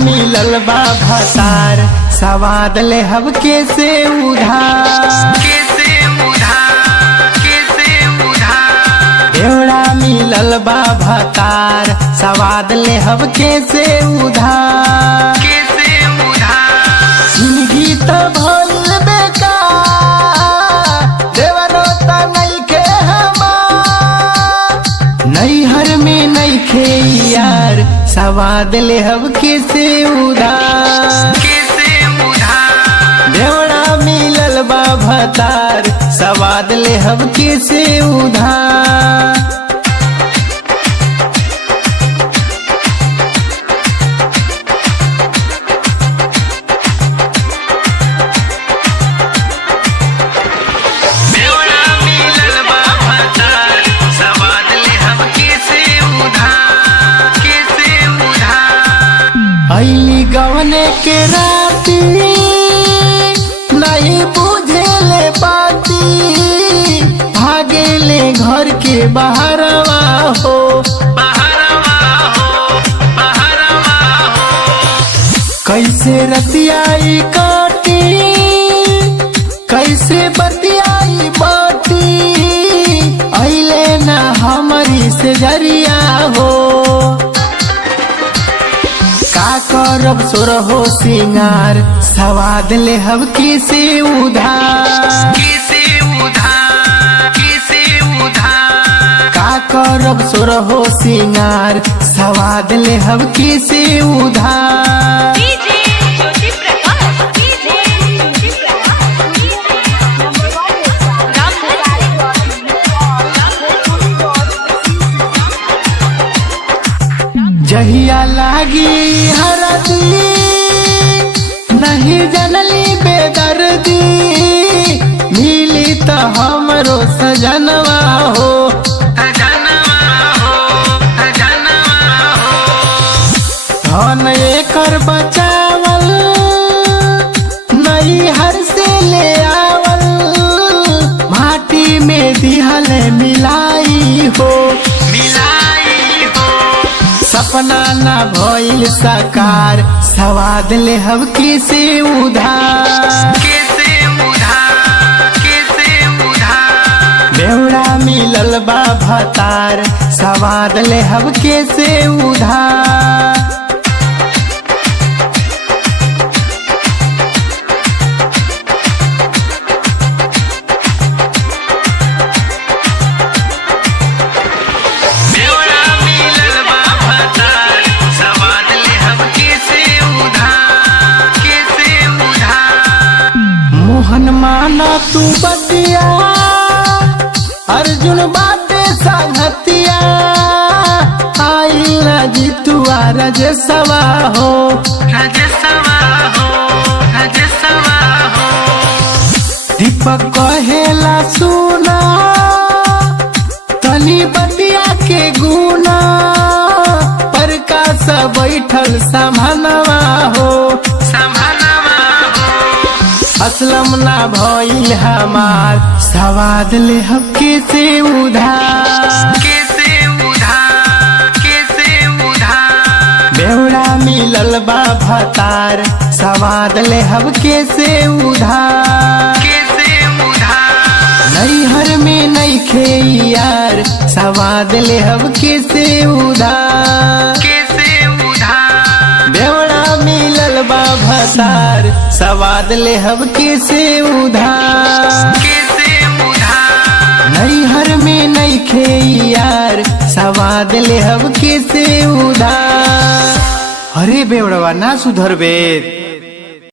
मिलल बा भतार सवाद ले हब कैसे उधार देवड़ा मिलल बा भतार सवाद ले हब कैसे उधार जिंदगी तो भइल बेकार देवरो त नइखे हमार नैहर में नइखे यार सवाद ले हब कैसे उधार देवड़ा मिलल बा भतार सवाद ले हब कैसे उधार अली गवने के राती नहीं बुझेले पाती भागेले घर के बहरवा हो कैसे रतियाई काटी कैसे बतियाई बाटी अइले ना हमारी से जरिया हो का करब सोर हो सिंगार सवाद ले हब कैसे उधार का करब सोर हो सिंगार सवाद ले हब कैसे उधार जहिया लागी हरदी नहीं जनली बेदर्दी मिली तो हमरो सजनवा हो धन एकर बचावल नहीं हर से ले आवल माटी में दिहल मिलाई हो सपना ना भइल साकार सवाद ले हब कैसे उधार देवड़ा मिलल बा भतार सवाद ले हब कैसे उधार मोहन माना तू बतिया अर्जुन बाटे संगतिया आई जीतुआ रजसवा हो दीपक कहेला सुना तनी बतिया के गुना प्रकाश बैठल समानवा हो असलम ना भइल हमार सवाद ले हब कैसे उधार बेवड़ा मिलल बा भतार सवाद ले हब कैसे उधार नैहर में नइखे यार सवाद ले हब कैसे उधार बेवड़ा मिलल बा भतार सवाद ले हब कैसे उधार नैहर में नइखे यार सवाद ले हब कैसे उधार अरे बेवड़वा ना सुधरबे।